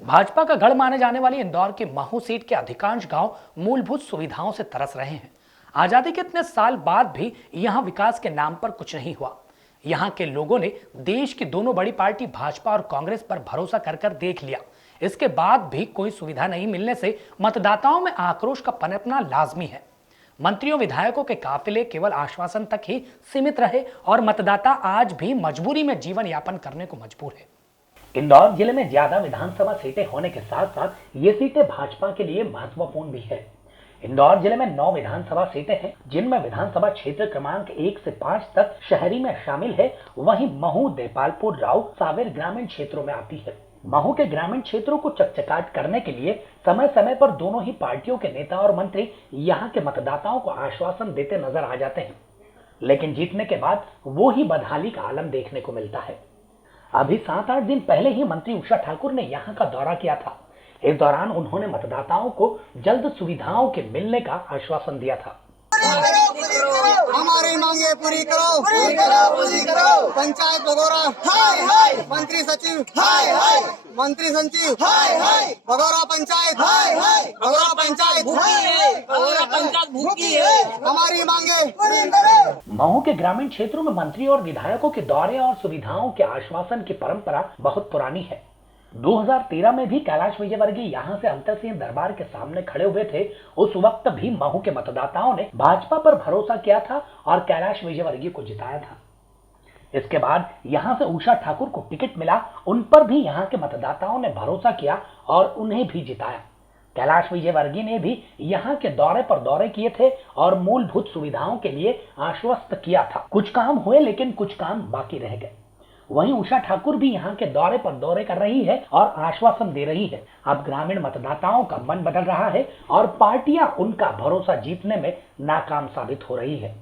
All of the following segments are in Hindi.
भाजपा का गढ़ माने जाने वाली इंदौर की महू सीट के अधिकांश गांव मूलभूत सुविधाओं से तरस रहे हैं। आजादी के इतने साल बाद भी यहां विकास के नाम पर कुछ नहीं हुआ। यहां के लोगों ने देश की दोनों बड़ी पार्टी भाजपा और कांग्रेस पर भरोसा कर कर देख लिया। इसके बाद भी कोई सुविधा नहीं मिलने से मतदाताओं में आक्रोश का पनपना लाजमी है। मंत्रियों विधायकों के काफिले केवल आश्वासन तक ही सीमित रहे और मतदाता आज भी मजबूरी में जीवन यापन करने को मजबूर है। इंदौर जिले में ज्यादा विधानसभा सीटें होने के साथ साथ ये सीटें भाजपा के लिए महत्वपूर्ण भी है। इंदौर जिले में 9 विधानसभा सीटें हैं, जिनमें विधानसभा क्षेत्र क्रमांक 1 से 5 तक शहरी में शामिल है। वहीं महू, देपालपुर, राऊ, सावेर ग्रामीण क्षेत्रों में आती है। महू के ग्रामीण क्षेत्रों को चकचकाट करने के लिए समय समय पर दोनों ही पार्टियों के नेता और मंत्री यहाँ के मतदाताओं को आश्वासन देते नजर आ जाते हैं, लेकिन जीतने के बाद वो ही बदहाली का आलम देखने को मिलता है। अभी 7-8 दिन पहले ही मंत्री उषा ठाकुर ने यहाँ का दौरा किया था। इस दौरान उन्होंने मतदाताओं को जल्द सुविधाओं के मिलने का आश्वासन दिया था। हमारी मांगे पूरी करो, पूरी करो, पूरी करो। पंचायत भगोरा हाय हाय, मंत्री सचिव हाय हाय, मंत्री सचिव हाय हाय, भगोरा पंचायत हाय हाय, भगोरा पंचायत भूखी है, भगोरा पंचायत भूखी है। हमारी मांगे पूरी करो। महू के ग्रामीण क्षेत्रों में मंत्री और विधायकों के दौरे और सुविधाओं के आश्वासन की परंपरा बहुत पुरानी है। 2013 में भी कैलाश विजयवर्गीय यहाँ से अंतर सिंह दरबार के सामने खड़े हुए थे। उस वक्त भी महू के मतदाताओं ने भाजपा पर भरोसा किया था और कैलाश विजयवर्गीय को जिताया था। इसके बाद यहाँ से उषा ठाकुर को टिकट मिला, उन पर भी यहाँ के मतदाताओं ने भरोसा किया और उन्हें भी जिताया। कैलाश विजयवर्गीय ने भी यहाँ के दौरे पर दौरे किए थे और मूलभूत सुविधाओं के लिए आश्वस्त किया था। कुछ काम हुए, लेकिन कुछ काम बाकी रह गए। वहीं उषा ठाकुर भी यहाँ के दौरे पर दौरे कर रही है और आश्वासन दे रही है। अब ग्रामीण मतदाताओं का मन बदल रहा है और पार्टियां उनका भरोसा जीतने में नाकाम साबित हो रही है।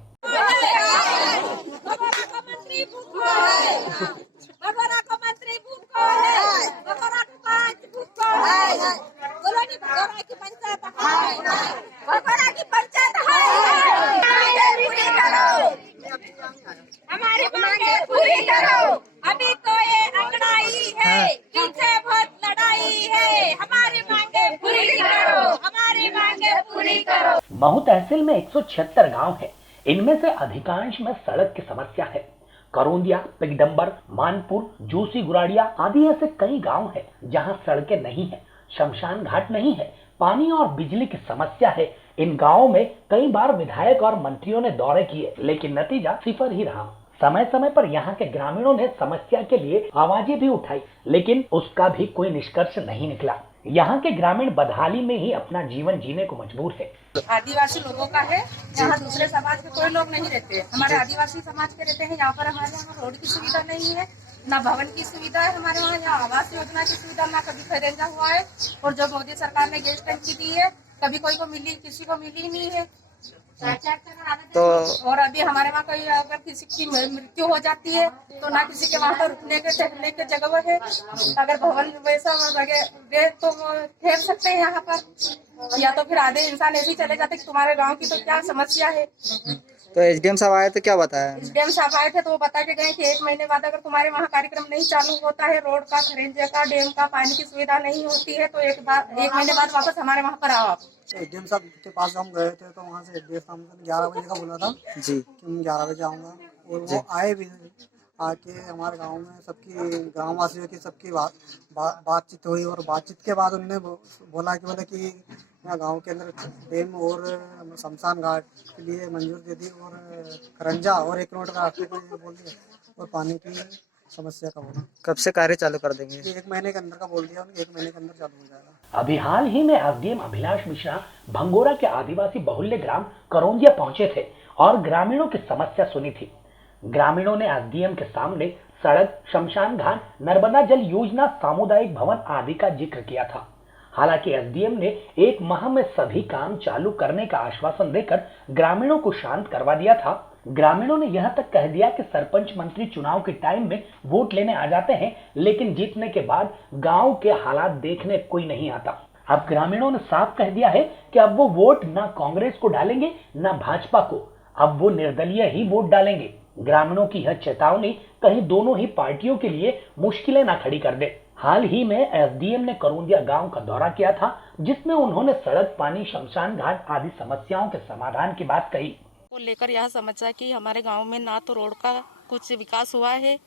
हमारी मांगे पूरी करो। अभी तो ये अंगड़ाई है, पीछे बहुत लड़ाई है। हमारी मांगे पूरी करो, हमारी मांगे पूरी करो। महू तहसील में 176 गांव है। इनमें से अधिकांश में सड़क की समस्या है। करोंदिया, पिगडम्बर, मानपुर, जोशी गुराड़िया आदि ऐसे कई गांव है जहां सड़कें नहीं है, शमशान घाट नहीं है, पानी और बिजली की समस्या है। इन गांवों में कई बार विधायक और मंत्रियों ने दौरे किए, लेकिन नतीजा सिफर ही रहा। समय समय पर यहाँ के ग्रामीणों ने समस्या के लिए आवाजें भी उठाई, लेकिन उसका भी कोई निष्कर्ष नहीं निकला। यहाँ के ग्रामीण बदहाली में ही अपना जीवन जीने को मजबूर है। आदिवासी लोगों का है, यहाँ दूसरे समाज के कोई लोग नहीं रहते। हमारे आदिवासी समाज के रहते हैं। यहाँ पर हमारे यहाँ रोड की सुविधा नहीं है, ना भवन की सुविधा है। हमारे वहाँ यहाँ आवास योजना की सुविधा ना कभी खरीदा हुआ है। और जो मोदी सरकार ने गैस टंकी दी है, कभी कोई को मिली, किसी को मिली नहीं है। तो और अभी हमारे वहाँ कोई अगर किसी की मृत्यु हो जाती है तो ना किसी के वहाँ पर रुकने के ठहरने के जगह है। अगर भवन वैसा लगे तो ठहर सकते हैं यहाँ पर, या तो फिर आधे इंसान ऐसे ही चले जाते कि तुम्हारे गांव की तो क्या समस्या है। तो एसडीएम साहब आए तो क्या बताया? एसडीएम साहब आए थे तो वो बता के गए कि 1 महीने बाद अगर तुम्हारे वहाँ कार्यक्रम नहीं चालू होता है, रोड का, खरेंजे का, डैम का, पानी की सुविधा नहीं होती है, तो 1 महीने बाद वापस हमारे वहाँ पर आओ आप। एसडीएम साहब के पास हम गए थे तो वहाँ से एसडीएम साहब ने 11 बजे का बोला था जी कि मैं 11 बजे आऊँगा, और वो आए भी। आके हमारे गांव में सबकी, ग्रामवासियों की सबकी बातचीत हुई, और बातचीत के बाद उन्होंने बोला कि यहाँ गांव के अंदर डैम और शमशान घाट के लिए मंजूर दे दी, और करंजा और 1 किलोमीटर का रास्ते को बोल दिया, और पानी की समस्या का बोला। कब से कार्य चालू कर देंगे? 1 महीने के अंदर का बोल दिया, 1 महीने के अंदर चालू हो जाएगा। अभी हाल ही में एसडीएम अभिलाष मिश्रा भंगोरा के आदिवासी बहुल्य ग्राम करोंदिया पहुंचे थे और ग्रामीणों की समस्या सुनी थी। ग्रामीणों ने एसडीएम के सामने सड़क, शमशान घाट, नर्मदा जल योजना, सामुदायिक भवन आदि का जिक्र किया था। हालांकि एसडीएम ने 1 माह में सभी काम चालू करने का आश्वासन देकर ग्रामीणों को शांत करवा दिया था। ग्रामीणों ने यहां तक कह दिया कि सरपंच मंत्री चुनाव के टाइम में वोट लेने आ जाते हैं, लेकिन जीतने के बाद गांव के हालात देखने कोई नहीं आता। अब ग्रामीणों ने साफ कह दिया है कि अब वो वोट ना कांग्रेस को डालेंगे ना भाजपा को, अब वो निर्दलीय ही वोट डालेंगे। ग्रामीणों की यह चेतावनी कहीं दोनों ही पार्टियों के लिए मुश्किलें ना खड़ी कर दे। हाल ही में एसडीएम ने करोंदिया गांव का दौरा किया था, जिसमें उन्होंने सड़क, पानी, शमशान घाट आदि समस्याओं के समाधान की बात कही। को लेकर यह समस्या कि हमारे गांव में ना तो रोड का कुछ विकास हुआ है,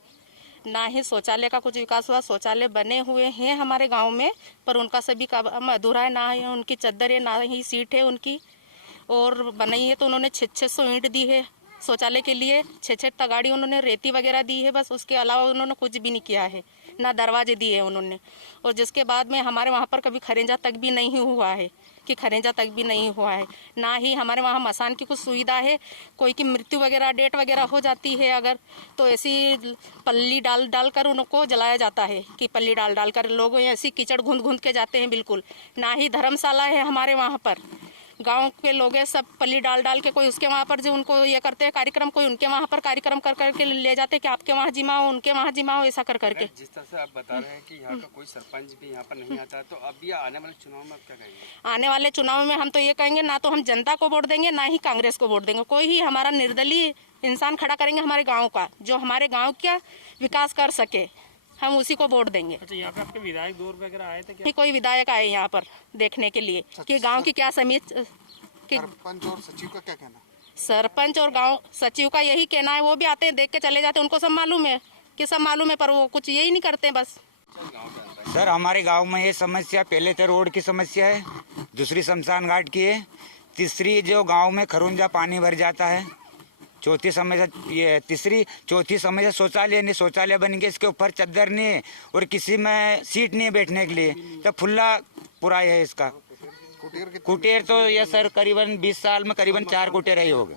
ना ही शौचालय का कुछ विकास हुआ। शौचालय बने हुए हैं हमारे गांव में, पर उनका सभी काम अधूरा है। ना ही उनकी चद्दर है, ना ही सीट है उनकी, और बनाई है तो उन्होंने 600 ईंट दी है शौचालय के लिए, 6 तगाड़ी उन्होंने रेती वगैरह दी है, बस उसके अलावा उन्होंने कुछ भी नहीं किया है, ना दरवाजे दिए उन्होंने। और जिसके बाद में हमारे वहाँ पर कभी खरेंजा तक भी नहीं हुआ है, कि खरेंजा तक भी नहीं हुआ है। ना ही हमारे वहाँ मसान की कुछ सुविधा है। कोई की मृत्यु वगैरह, डेट वगैरह हो जाती है अगर, तो ऐसी पल्ली डाल कर उनको जलाया जाता है, कि पल्ली डाल कर लोग ऐसी कीचड़ घूंद के जाते हैं बिल्कुल। ना ही धर्मशाला है हमारे वहाँ पर, गांव के लोग हैं सब पल्ली डाल के, कोई उसके वहाँ पर जो उनको ये करते हैं कार्यक्रम, कोई उनके वहाँ पर कार्यक्रम कर करके ले जाते हैं कि आपके वहाँ जिमाओ, उनके वहाँ जिमाओ, ऐसा कर करके। जिस तरह से आप बता रहे हैं कि यहाँ का कोई सरपंच भी यहाँ पर नहीं आता, तो अभी आने वाले चुनाव में आप क्या कहेंगे? आने वाले चुनाव में हम तो ये कहेंगे, ना तो हम जनता को वोट देंगे, ना ही कांग्रेस को वोट देंगे। कोई ही हमारा निर्दलीय इंसान खड़ा करेंगे हमारे गाँव का, जो हमारे गाँव का विकास कर सके, हम उसी को वोट देंगे। अच्छा, यहाँ पे आपके विधायक दौर वगैरह आए थे क्या? नहीं, कोई विधायक आए यहाँ पर देखने के लिए कि गाँव की क्या सरपंच और सचिव का क्या कहना? सरपंच और गांव सचिव का यही कहना है, वो भी आते हैं, देख के चले जाते हैं, उनको सब मालूम है कि सब मालूम है, पर वो कुछ यही नहीं करते बस। सर, हमारे गांव में ये समस्या, पहले तो रोड की समस्या है, दूसरी शमशान घाट की है, तीसरी जो गांव में खरुंजा पानी भर जाता है, चौथी समस्या शौचालय नहीं, शौचालय बन गए, इसके ऊपर चद्दर नहीं है और किसी में सीट नहीं है बैठने के लिए, तो फुल्ला पूरा है इसका। कुटेर तो ये सर करीबन 20 साल में करीबन 4 कुटेर ही हो गए।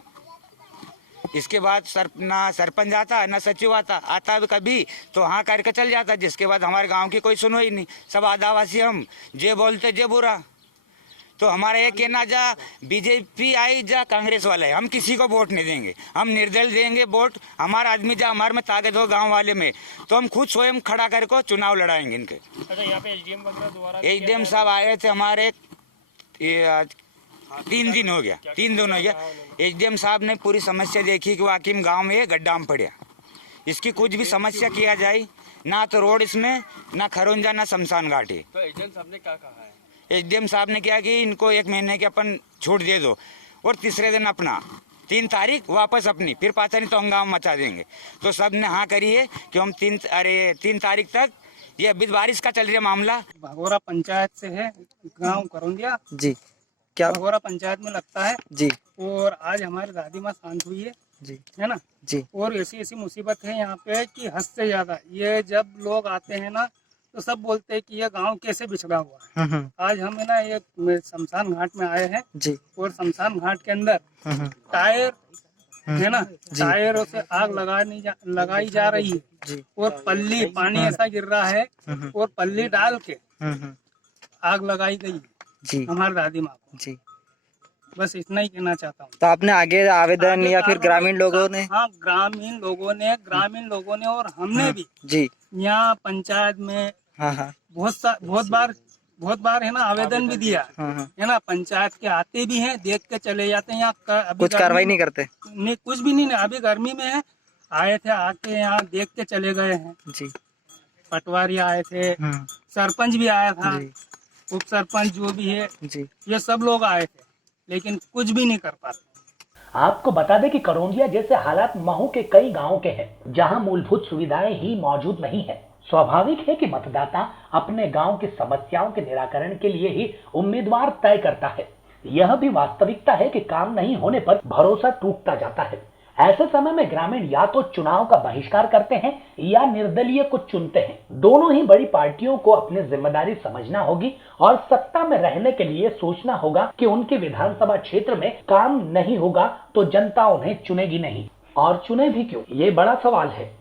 इसके बाद ना सरपंच आता, ना सचिव आता भी कभी तो हाँ करके चल जाता, जिसके बाद हमारे गांव की कोई सुनवाई नहीं। सब आदिवासी हम जे बोलते जे बुरा। तो हमारा ये कहना, जा बीजेपी आई जा कांग्रेस वाला है, हम किसी को वोट नहीं देंगे, हम निर्दल देंगे वोट। हमारा आदमी जा हमारे में ताकत हो गांव वाले में, तो हम खुद स्वयं खड़ा करके चुनाव लड़ाएंगे इनके। अच्छा, यहाँ पे एसडीएम वगैरह दोबारा एसडीएम साहब आए थे हमारे, ये आज 3 दिन हो गया, 3 दिन हो गया। एसडीएम साहब ने पूरी समस्या देखी कि वाकई में गाँव में गड्ढा में पड़ा, इसकी कुछ भी समस्या किया जाए, ना तो रोड इसमें, ना खरुंजा, ना शमशान घाट है। तो एसडीएम साहब ने क्या कहा है? एसडीएम साहब ने क्या कि इनको 1 महीने की अपन छूट दे दो और तीसरे दिन अपना 3 तारीख वापस अपनी, फिर पता नहीं तो हंगामा मचा देंगे। तो सब ने हाँ करी है कि हम 3 तारीख तक, ये अभी बारिश का चल रहा है मामला। भगोरा पंचायत से है, गांव करोंदिया जी। क्या भगोरा पंचायत में लगता है जी। और आज हमारी दादी माँ शांत हुई है जी, है ना जी। और ऐसी मुसीबत है यहाँ पे कि हद से ज्यादा। ये जब लोग आते हैं ना तो सब बोलते हैं कि ये गांव कैसे बिछड़ा हुआ है। आज हम है ना ये शमशान घाट में आए हैं जी। और शमशान घाट के अंदर टायर है ना, टायरों से आग लगाई जा रही है जी। और पल्ली पानी ऐसा गिर रहा है और पल्ली डाल के आग लगाई गई है जी हमारी दादी माँ को। जी। बस इतना ही कहना चाहता हूँ। तो आपने आगे आवेदन या फिर ग्रामीण लोगों ने? हाँ, ग्रामीण लोगों ने और हमने भी जी यहाँ पंचायत में हाँ बहुत बार है ना आवेदन भी दिया है ना। पंचायत के आते भी हैं, देख के चले जाते हैं। यहाँ कुछ कार्रवाई नहीं करते? नहीं, कुछ भी नहीं। अभी गर्मी में है, आए थे, आके यहाँ देख के चले गए हैं जी। पटवारी आए थे, सरपंच भी आया था, उप सरपंच जो भी है जी, ये सब लोग आए थे, लेकिन कुछ भी नहीं कर पाते। आपको बता दें कि करोंदिया जैसे हालात महू के कई गांवों के हैं, जहां मूलभूत सुविधाएं ही मौजूद नहीं है। स्वाभाविक है कि मतदाता अपने गांव की समस्याओं के निराकरण के लिए ही उम्मीदवार तय करता है। यह भी वास्तविकता है कि काम नहीं होने पर भरोसा टूटता जाता है। ऐसे समय में ग्रामीण या तो चुनाव का बहिष्कार करते हैं या निर्दलीय को चुनते हैं। दोनों ही बड़ी पार्टियों को अपनी जिम्मेदारी समझना होगी और सत्ता में रहने के लिए सोचना होगा कि उनके विधानसभा क्षेत्र में काम नहीं होगा तो जनता उन्हें चुनेगी नहीं, और चुने भी क्यों, ये बड़ा सवाल है।